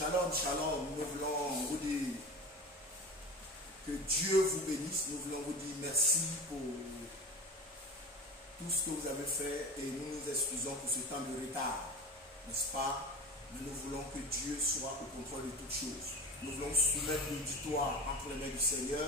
Shalom, shalom. Nous voulons vous dire que Dieu vous bénisse. Nous voulons vous dire merci pour tout ce que vous avez fait et nous nous excusons pour ce temps de retard, n'est-ce pas? Mais nous voulons que Dieu soit au contrôle de toutes choses. Nous voulons soumettre l'auditoire entre les mains du Seigneur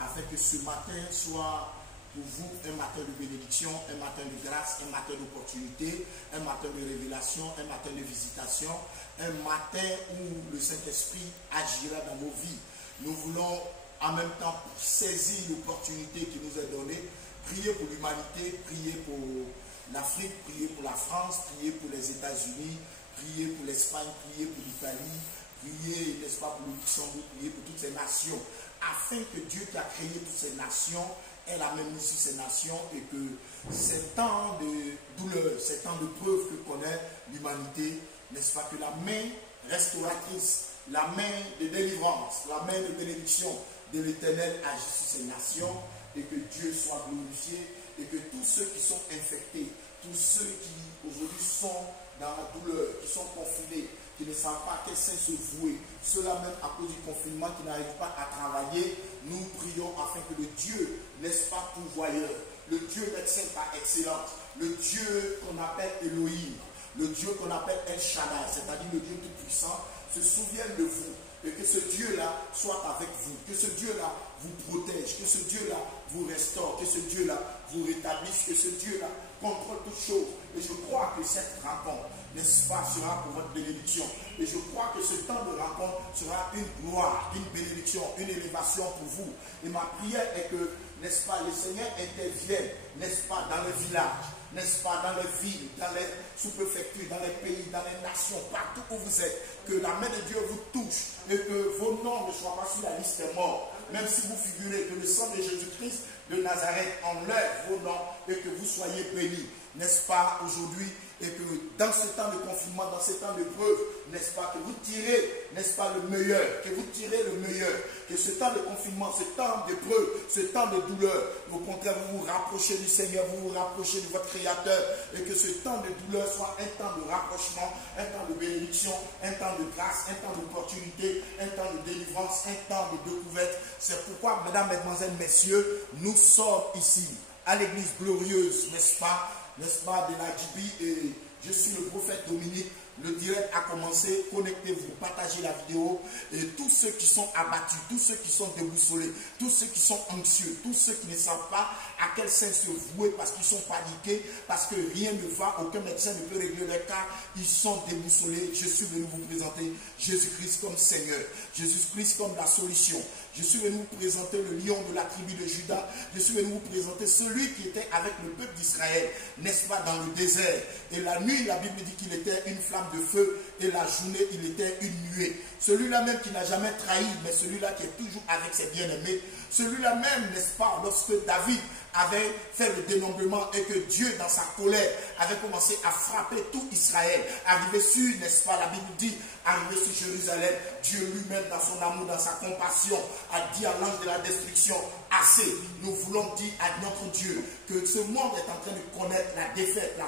afin que ce matin soit pour vous un matin de bénédiction, un matin de grâce, un matin d'opportunité, un matin de révélation, un matin de visitation, un matin où le Saint-Esprit agira dans nos vies. Nous voulons en même temps saisir l'opportunité qui nous est donnée, prier pour l'humanité, prier pour l'Afrique, prier pour la France, prier pour les États-Unis, prier pour l'Espagne, prier pour l'Italie, prier, n'est-ce pas, pour le Luxembourg, prier pour toutes ces nations, afin que Dieu qui a créé toutes ces nations ait la même mise sur ces nations et que ces temps de douleur, ces temps de preuve que connaît l'humanité, n'est-ce pas, que la main restauratrice, la main de délivrance, la main de bénédiction de l'Éternel agisse sur ces nations et que Dieu soit glorifié et que tous ceux qui sont infectés, tous ceux qui aujourd'hui sont dans la douleur, qui sont confinés, qui ne savent pas à quel sein se vouer, ceux-là même à cause du confinement qui n'arrivent pas à travailler, nous prions afin que le Dieu, n'est-ce pas, pourvoyeur, le Dieu médecin par excellence, le Dieu qu'on appelle Elohim, le Dieu qu'on appelle El Shaddai, c'est-à-dire le Dieu tout-puissant, se souvienne de vous et que ce Dieu-là soit avec vous, que ce Dieu-là vous protège, que ce Dieu-là vous restaure, que ce Dieu-là vous rétablisse, que ce Dieu-là contrôle toutes choses. Et je crois que cette rencontre, n'est-ce pas, sera pour votre bénédiction. Et je crois que ce temps de rencontre sera une gloire, une bénédiction, une élévation pour vous. Et ma prière est que, n'est-ce pas, le Seigneur intervienne, n'est-ce pas, dans les villages, n'est-ce pas, dans les villes, dans les sous-préfectures, dans les pays, dans les nations, partout où vous êtes, que la main de Dieu vous touche et que vos noms ne soient pas sur la liste des morts, même si vous figurez, que le sang de Jésus-Christ de Nazareth enlève vos noms et que vous soyez bénis, n'est-ce pas, aujourd'hui, et que dans ce temps de confinement, dans ce temps de preuve, n'est-ce pas, que vous tirez, n'est-ce pas, le meilleur, que vous tirez le meilleur, que ce temps de confinement, ce temps de preuve, ce temps de douleur, au contraire, vous vous rapprochez du Seigneur, vous vous rapprochez de votre Créateur, et que ce temps de douleur soit un temps de rapprochement, un temps de bénédiction, un temps de grâce, un temps d'opportunité, un temps de délivrance, un temps de découverte. C'est pourquoi, mesdames, mesdemoiselles, messieurs, nous sommes ici, à l'église glorieuse, n'est-ce pas, de la GB, et je suis le prophète Dominique. Le direct a commencé, connectez-vous, partagez la vidéo, et tous ceux qui sont abattus, tous ceux qui sont déboussolés, tous ceux qui sont anxieux, tous ceux qui ne savent pas à quel sein se vouer parce qu'ils sont paniqués, parce que rien ne va, aucun médecin ne peut régler leur cas, ils sont déboussolés. Je suis venu vous présenter Jésus-Christ comme Seigneur, Jésus-Christ comme la solution. Je suis venu vous présenter le lion de la tribu de Juda. Je suis venu vous présenter celui qui était avec le peuple d'Israël, n'est-ce pas, dans le désert. Et la nuit, la Bible dit qu'il était une flamme de feu, et la journée, il était une nuée. Celui-là même qui n'a jamais trahi, mais celui-là qui est toujours avec ses bien-aimés. Celui-là même, n'est-ce pas, lorsque David avait fait le dénombrement et que Dieu, dans sa colère, avait commencé à frapper tout Israël, arrivé sur, n'est-ce pas, la Bible dit, arrivé sur Jérusalem, Dieu lui-même, dans son amour, dans sa compassion, a dit à l'ange de la destruction, assez, nous voulons dire à notre Dieu que ce monde est en train de connaître la défaite,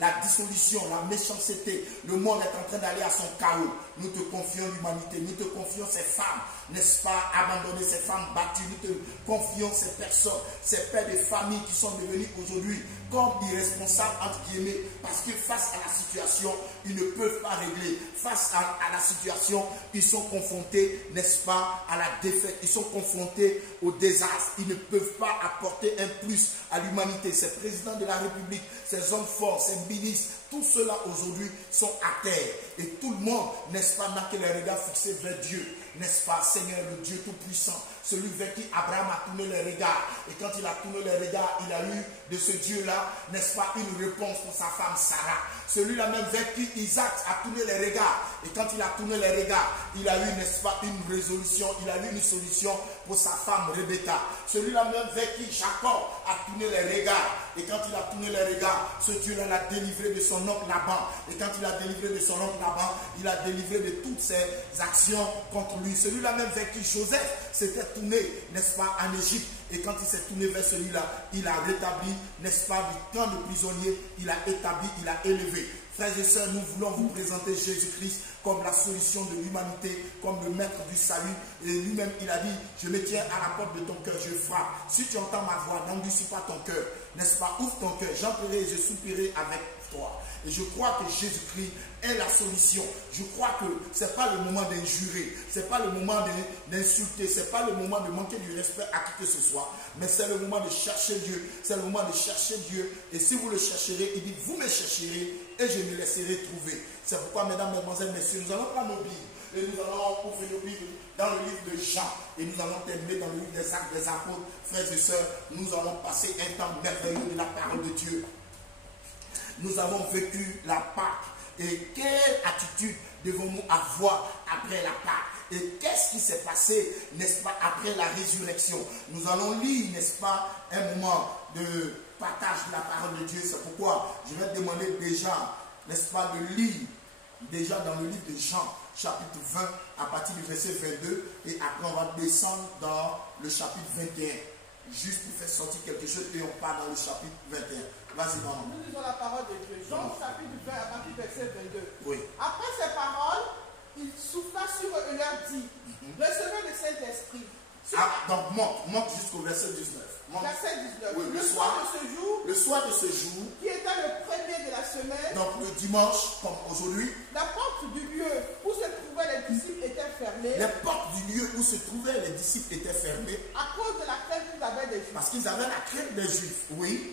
la dissolution, la méchanceté. Le monde est en train d'aller à son chaos. Nous te confions l'humanité, nous te confions ces femmes, n'est-ce pas, abandonnées, ces femmes battues. Nous te confions ces personnes, ces pères de famille qui sont devenus aujourd'hui comme irresponsables, entre guillemets, parce que face à la situation, ils ne peuvent pas régler. Face à la situation, ils sont confrontés, n'est-ce pas, à la défaite. Ils sont confrontés au désastre. Ils ne peuvent pas apporter un plus à l'humanité. Ces présidents de la République, ces hommes forts, ces ministres, tous ceux-là aujourd'hui sont à terre. Et tout le monde, n'est-ce pas, n'a que les regards fixés vers Dieu. N'est-ce pas, Seigneur, le Dieu tout-puissant, celui vers qui Abraham a tourné les regards. Et quand il a tourné les regards, il a eu de ce Dieu-là, n'est-ce pas, une réponse pour sa femme Sarah. Celui-là même vers qui Isaac a tourné les regards. Et quand il a tourné les regards, il a eu, n'est-ce pas, une résolution, il a eu une solution pour sa femme Rebecca. Celui-là même vers qui Jacob a tourné les regards. Et quand il a tourné les regards, ce Dieu-là l'a délivré de son oncle Laban. Et quand il a délivré de son oncle Laban, il a délivré de toutes ses actions contre lui. Celui-là même vers qui Joseph s'était tourné, n'est-ce pas, en Égypte. Et quand il s'est tourné vers celui-là, il a rétabli, n'est-ce pas, du camp de prisonniers, il a établi, il a élevé. Frères et sœurs, nous voulons vous présenter Jésus-Christ comme la solution de l'humanité, comme le maître du salut. Et lui-même, il a dit, je me tiens à la porte de ton cœur, je frappe. Si tu entends ma voix, n'endurcis pas ton cœur, n'est-ce pas? Ouvre ton cœur, j'entrerai et je soupirai avec toi. Et je crois que Jésus-Christ est la solution. Je crois que ce n'est pas le moment d'injurer, ce n'est pas le moment d'insulter, ce n'est pas le moment de manquer du respect à qui que ce soit, mais c'est le moment de chercher Dieu, c'est le moment de chercher Dieu. Et si vous le chercherez, il dit, vous me chercherez et je me laisserai trouver. C'est pourquoi, mesdames, mesdemoiselles, messieurs, nous allons prendre nos Bibles et nous allons ouvrir nos Bibles dans le livre de Jean et nous allons terminer dans le livre des Actes des Apôtres. Frères et sœurs, nous allons passer un temps merveilleux de la parole de Dieu. Nous avons vécu la Pâque. Et quelle attitude devons-nous avoir après la Pâque? Et qu'est-ce qui s'est passé, n'est-ce pas, après la résurrection? Nous allons lire, n'est-ce pas, un moment de partage de la parole de Dieu. C'est pourquoi je vais te demander déjà, n'est-ce pas, de lire déjà dans le livre de Jean, chapitre 20, à partir du verset 22. Et après, on va descendre dans le chapitre 21. Juste pour faire sortir quelque chose et on part dans le chapitre 21. Vas-y, maman. Nous lisons la parole de Dieu. Jean chapitre 20 à partir du verset 22. Oui. Après ces paroles, il souffla sur eux et leur dit, recevez le Saint-Esprit. Donc monte jusqu'au verset 19. Verset 19. Oui, le soir de ce jour, qui était le premier de la semaine, donc le dimanche comme aujourd'hui, la porte du lieu où se trouvaient les disciples était fermée. Les portes du lieu où se trouvaient les disciples étaient fermées. À cause de la crainte qu'ils avaient des Juifs. Parce qu'ils avaient la crainte des Juifs. Oui.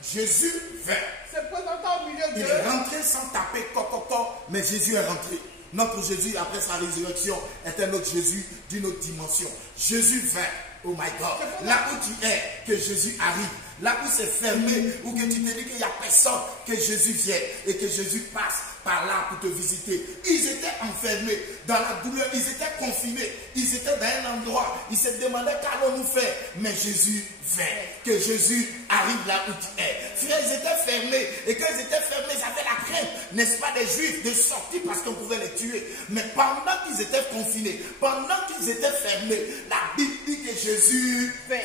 Jésus vint. Se présentant au milieu d'eux. Il est rentré sans taper cococo, mais Jésus est rentré. Notre Jésus, après sa résurrection, est un autre Jésus d'une autre dimension. Jésus vint. Oh my God. Là où tu es, que Jésus arrive. Là où c'est fermé, ou que tu te dis qu'il n'y a personne, que Jésus vienne et que Jésus passe par là pour te visiter. Ils étaient enfermés dans la douleur, ils étaient confinés, ils étaient dans un endroit, ils se demandaient qu'allons-nous faire. Mais Jésus vint, que Jésus arrive là où tu es. Frères, ils étaient fermés, et quand ils étaient fermés, ils avaient la crainte, n'est-ce pas, des Juifs, de sortir parce qu'on pouvait les tuer. Mais pendant qu'ils étaient confinés, pendant qu'ils étaient fermés, la Bible dit que Jésus vint.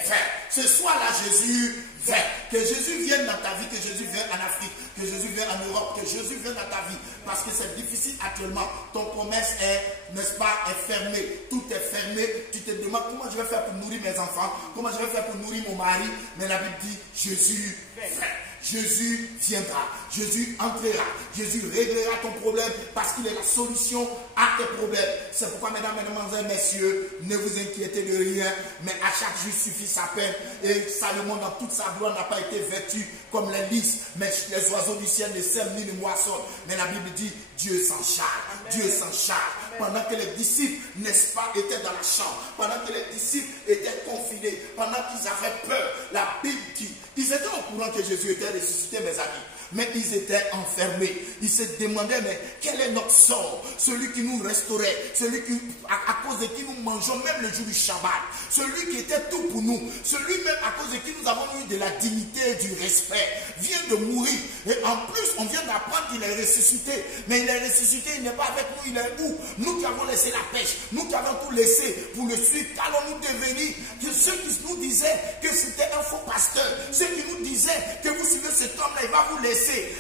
Ce soir-là, Jésus vint. Que Jésus vienne dans ta vie, que Jésus vienne en Afrique, que Jésus vienne en Europe, que Jésus vienne dans ta vie. Parce que c'est difficile actuellement. Ton commerce est, n'est-ce pas, est fermé. Tout est fermé. Tu te demandes comment je vais faire pour nourrir mes enfants, comment je vais faire pour nourrir mon mari. Mais la Bible dit, Jésus vint. Jésus viendra, Jésus entrera, Jésus réglera ton problème parce qu'il est la solution à tes problèmes. C'est pourquoi, mesdames, mesdemoiselles, messieurs, ne vous inquiétez de rien, mais à chaque jour suffit sa peine. Et Salomon, dans toute sa gloire, n'a pas été vêtu comme les lys, mais les oiseaux du ciel ne sèment ni ne moissonnent. Mais la Bible dit, Dieu s'en charge, Dieu s'en charge. Pendant que les disciples, n'est-ce pas, étaient dans la chambre, pendant que les disciples étaient confinés, pendant qu'ils avaient peur, la Bible dit, ils étaient au courant que Jésus était ressuscité, mes amis. Mais ils étaient enfermés. Ils se demandaient, mais quel est notre sort? Celui qui nous restaurait, celui qui, à cause de qui nous mangeons même le jour du Shabbat, celui qui était tout pour nous, celui même à cause de qui nous avons eu de la dignité et du respect, vient de mourir. Et en plus, on vient d'apprendre qu'il est ressuscité. Mais il est ressuscité, il n'est pas avec nous, il est où? Nous qui avons laissé la pêche, nous qui avons tout laissé pour le suivre, qu'allons-nous devenir? Que ceux qui nous disaient que c'était un faux pasteur, ceux qui nous disaient que vous suivez cet homme-là, il va vous laisser.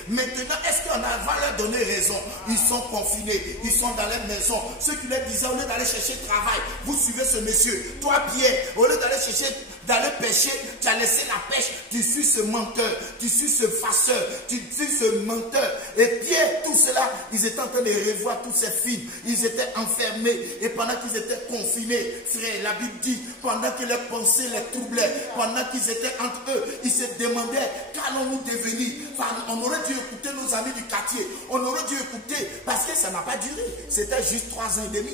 Maintenant, est-ce qu'on va leur donner raison? Ils sont confinés, ils sont dans les maisons. Ceux qui leur disaient, au lieu d'aller chercher travail, vous suivez ce monsieur. Toi, Pierre, au lieu d'aller chercher, d'aller pêcher, tu as laissé la pêche. Tu suis ce menteur, tu suis ce farceur, tu suis ce menteur. Et Pierre, tout cela, ils étaient en train de revoir tous ces films. Ils étaient enfermés. Et pendant qu'ils étaient confinés, frère, la Bible dit, pendant que les pensées les troublaient, pendant qu'ils étaient entre eux, ils se demandaient, qu'allons-nous devenir? Enfin, on aurait dû écouter nos amis du quartier. On aurait dû écouter, parce que ça n'a pas duré. C'était juste 3 ans et demi.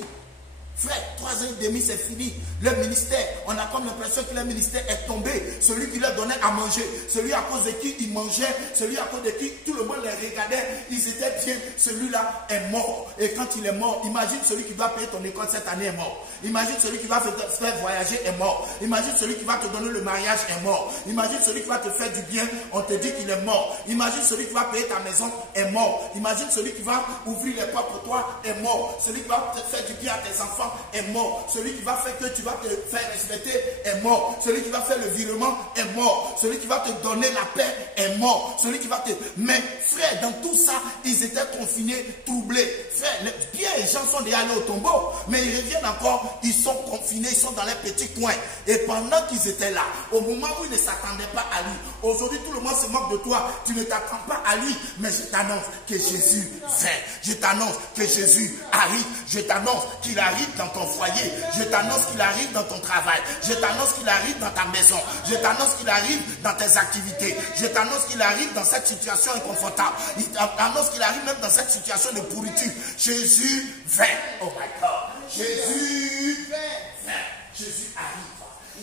Frère, 3 ans et demi, c'est fini. Le ministère, on a comme l'impression que le ministère est tombé. Celui qui leur donnait à manger, celui à cause de qui ils mangeaient, celui à cause de qui tout le monde les regardait, ils étaient bien. Celui-là est mort. Et quand il est mort, imagine celui qui va payer ton école cette année est mort. Imagine celui qui va te faire voyager est mort. Imagine celui qui va te donner le mariage est mort. Imagine celui qui va te faire du bien, on te dit qu'il est mort. Imagine celui qui va payer ta maison est mort. Imagine celui qui va ouvrir les portes pour toi est mort. Celui qui va te faire du bien à tes enfants enfant est mort. Celui qui va faire que tu vas te faire respecter est mort. Celui qui va faire le virement est mort. Celui qui va te donner la paix est mort. Celui qui va te... Mais frère, dans tout ça, ils étaient confinés, troublés. Frère, bien les gens sont déjà allés au tombeau, mais ils reviennent encore, ils sont confinés, ils sont dans les petits coins. Et pendant qu'ils étaient là, au moment où ils ne s'attendaient pas à lui, aujourd'hui tout le monde se moque de toi, tu ne t'attends pas à lui, mais je t'annonce que Jésus vient. Je t'annonce que Jésus arrive. Je t'annonce qu'il arrive dans ton foyer. Je t'annonce qu'il arrive dans ton travail. Je t'annonce qu'il arrive dans ta maison. Je t'annonce qu'il arrive dans tes activités. Je t'annonce qu'il arrive dans cette situation inconfortable. Il t'annonce qu'il arrive même dans cette situation de pourriture. Jésus vient. Oh my God. Jésus vient. Jésus arrive.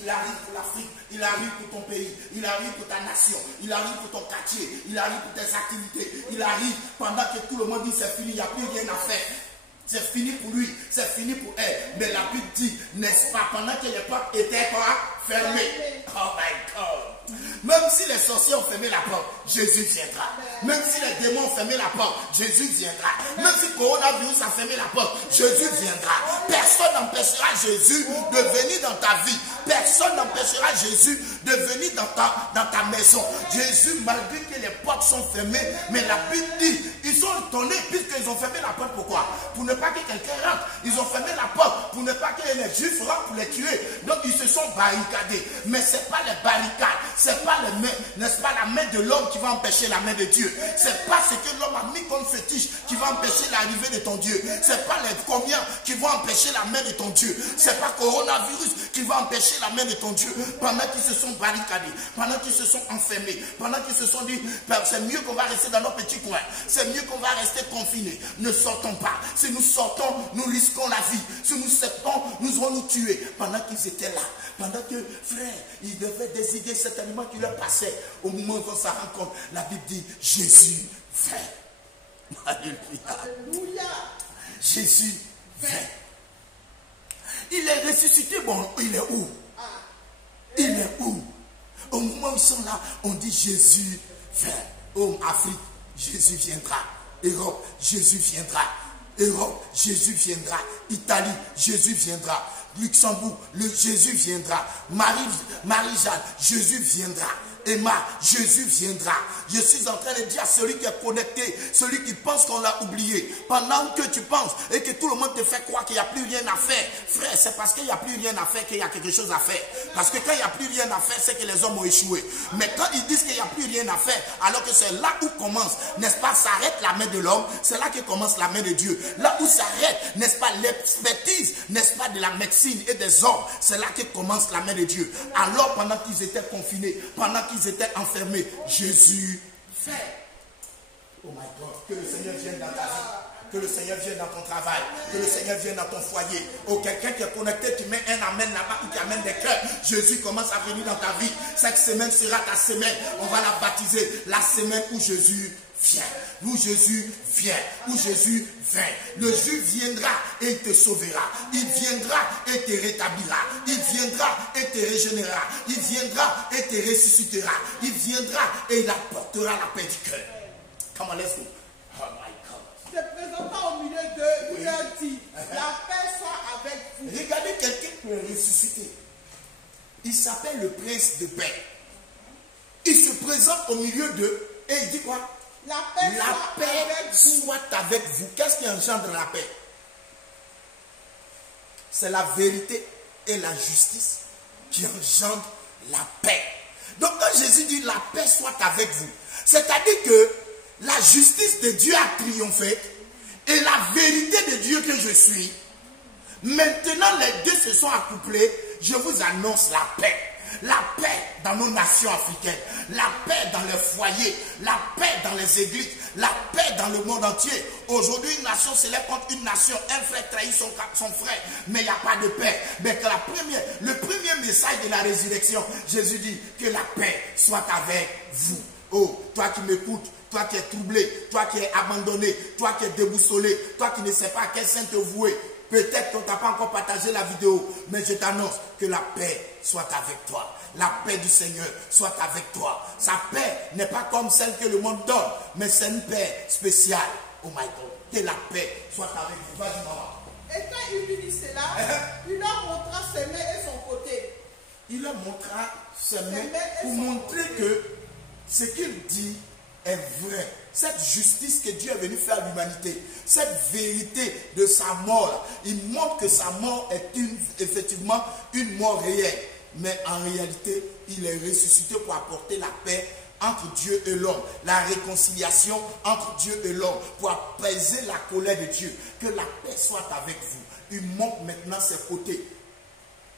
Il arrive pour l'Afrique, il arrive pour ton pays, il arrive pour ta nation, il arrive pour ton quartier, il arrive pour tes activités, il arrive pendant que tout le monde dit c'est fini, il n'y a plus rien à faire. C'est fini pour lui, c'est fini pour elle. Mais la Bible dit, n'est-ce pas, pendant que les portes étaient fermées. Oh my God. Même si les sorciers ont fermé la porte, Jésus viendra. Même si les démons ont fermé la porte, Jésus viendra. Même si le coronavirus a fermé la porte, Jésus viendra. Personne n'empêchera Jésus de venir dans ta vie. Personne n'empêchera Jésus de venir dans ta maison. Jésus, malgré que les portes sont fermées, mais la Bible dit, ils sont étonnés puisqu'ils ont fermé la porte. Pourquoi? Pour ne pas que quelqu'un rentre. Ils ont fermé la porte pour ne pas que les Juifs rentrent pour les tuer. Donc ils se sont barricadés. Mais ce n'est pas les barricades. Ce n'est pas les mains, n'est-ce pas, la main de l'homme qui va empêcher la main de Dieu. Ce n'est pas ce que l'homme a mis comme fétiche qui va empêcher l'arrivée de ton Dieu. Ce n'est pas les combien qui vont empêcher la main de ton Dieu. Ce n'est pas coronavirus qui va empêcher la main de ton Dieu. Pendant qu'ils se sont barricadés, pendant qu'ils se sont enfermés, pendant qu'ils se sont dit, c'est mieux qu'on va rester dans nos petits coins. C'est mieux qu'on va rester confinés. Ne sortons pas. Si nous sortons, nous risquons la vie. Si nous sortons, nous allons nous tuer. Pendant qu'ils étaient là, pendant que, frère, ils devaient décider cet aliment qui leur passait. Au moment où on s'en rend compte, la Bible dit, Jésus vient. Alléluia. Jésus vient. Il est ressuscité. Bon, il est où? Il est où? Au moment où ils sont là, on dit Jésus vient. Oh, Afrique, Jésus viendra. Europe, Jésus viendra. Europe, Jésus viendra. Italie, Jésus viendra. Luxembourg, Jésus viendra. Marie-Jeanne, Jésus viendra. Emma, Jésus viendra. Je suis en train de dire à celui qui est connecté, celui qui pense qu'on l'a oublié, pendant que tu penses et que tout le monde te fait croire qu'il n'y a plus rien à faire, frère, c'est parce qu'il n'y a plus rien à faire qu'il y a quelque chose à faire. Parce que quand il n'y a plus rien à faire, c'est que les hommes ont échoué. Mais quand ils disent qu'il n'y a plus rien à faire, alors que c'est là où commence, n'est-ce pas, s'arrête la main de l'homme, c'est là que commence la main de Dieu. Là où s'arrête, n'est-ce pas, l'expertise, n'est-ce pas, de la médecine et des hommes, c'est là que commence la main de Dieu. Alors, pendant qu'ils étaient confinés, pendant qu'ils étaient enfermés, Jésus fait. Oh my God, que le Seigneur vienne dans ta vie, que le Seigneur vienne dans ton travail, que le Seigneur vienne dans ton foyer. Oh, quelqu'un qui est connecté, tu mets un amen là-bas ou tu amènes des cœurs. Jésus commence à venir dans ta vie. Cette semaine sera ta semaine. On va la baptiser la semaine où Jésus vient, où Jésus vient, où Jésus vient. Le Dieu viendra et il te sauvera. Il viendra et te rétablira. Il viendra et te régénérera. Il viendra et te ressuscitera. Il viendra et il apportera la paix du cœur. Come on, let's go. Oh my God. Se présentant au milieu d'eux, il leur dit, la paix soit avec vous. Regardez quelqu'un qui est ressuscité. Il s'appelle le prince de paix. Il se présente au milieu d'eux et il dit quoi? La paix soit avec vous. Qu'est-ce qui engendre la paix? C'est la vérité et la justice qui engendrent la paix. Donc quand Jésus dit la paix soit avec vous, c'est-à-dire que la justice de Dieu a triomphé et la vérité de Dieu que je suis, maintenant les deux se sont accouplés, je vous annonce la paix. La paix dans nos nations africaines, la paix dans les foyers, la paix dans les églises, la paix dans le monde entier. Aujourd'hui, une nation se lève contre une nation, un frère trahit son frère, mais il n'y a pas de paix. Mais que le premier message de la résurrection, Jésus dit que la paix soit avec vous. Oh, toi qui m'écoutes, toi qui es troublé, toi qui es abandonné, toi qui es déboussolé, toi qui ne sais pas à quel saint te vouer. Peut-être qu'on ne t'a pas encore partagé la vidéo, mais je t'annonce que la paix soit avec toi. La paix du Seigneur soit avec toi. Sa paix n'est pas comme celle que le monde donne, mais c'est une paix spéciale. Oh my God, que la paix soit avec vous. Vas-y, maman. Et quand il lui dit cela, il leur montra ses mains et son côté. Il leur montra ses mains pour montrer que ce qu'il dit est vrai. Cette justice que Dieu est venu faire à l'humanité, cette vérité de sa mort, il montre que sa mort est effectivement une mort réelle. Mais en réalité, il est ressuscité pour apporter la paix entre Dieu et l'homme, la réconciliation entre Dieu et l'homme, pour apaiser la colère de Dieu. Que la paix soit avec vous. Il montre maintenant ses côtés.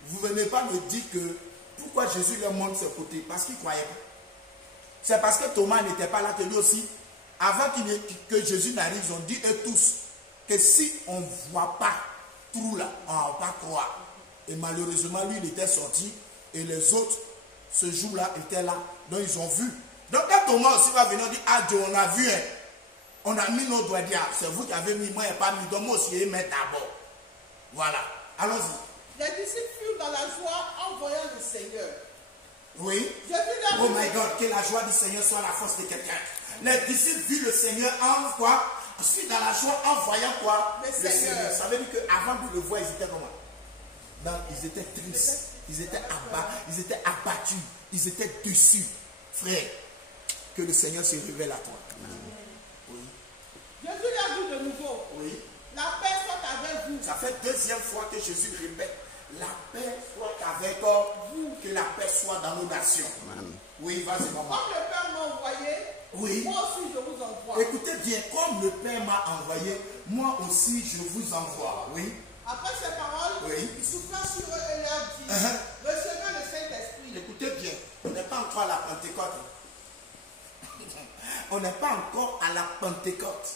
Vous ne venez pas me dire que pourquoi Jésus leur montre ses côtés? Parce qu'il ne croyait pas. C'est parce que Thomas n'était pas là que lui aussi, avant que Jésus n'arrive, ils ont dit eux tous que si on ne voit pas tout là, on ne va pas croire. Et malheureusement, lui, il était sorti et les autres, ce jour-là, étaient là. Donc, ils ont vu. Donc, quand Thomas aussi va venir dire, ah Dieu, on a vu, hein. On a mis nos doigts, dire, c'est vous qui avez mis, moi, je n'ai pas mis, donc moi aussi, je vais mettre d'abord. Voilà. Allons-y. Les disciples furent dans la joie en voyant le Seigneur. Oui. Oh my God, que la joie du Seigneur soit la force de quelqu'un. Les disciples virent le Seigneur en quoi? Ensuite, dans la joie, en voyant quoi? Le Seigneur. Ça veut dire qu'avant de le voir, ils étaient comment? Donc, ils étaient tristes, ils étaient abattus, ils étaient déçus. Frère, que le Seigneur se révèle à toi. Oui. Jésus l'a dit de nouveau. Oui. La paix soit avec vous. Ça fait deuxième fois que Jésus répète. La paix soit avec vous, que la paix soit dans nos nations. Amen. Oui, vas-y, maman. Comme le Père m'a envoyé, oui. Moi aussi je vous envoie. Écoutez bien, comme le Père m'a envoyé, moi aussi je vous envoie. Oui. Après ces paroles, oui. Il souffla sur eux et leur dit, recevez le Saint-Esprit. Écoutez bien, on n'est pas encore à la Pentecôte. On n'est pas encore à la Pentecôte.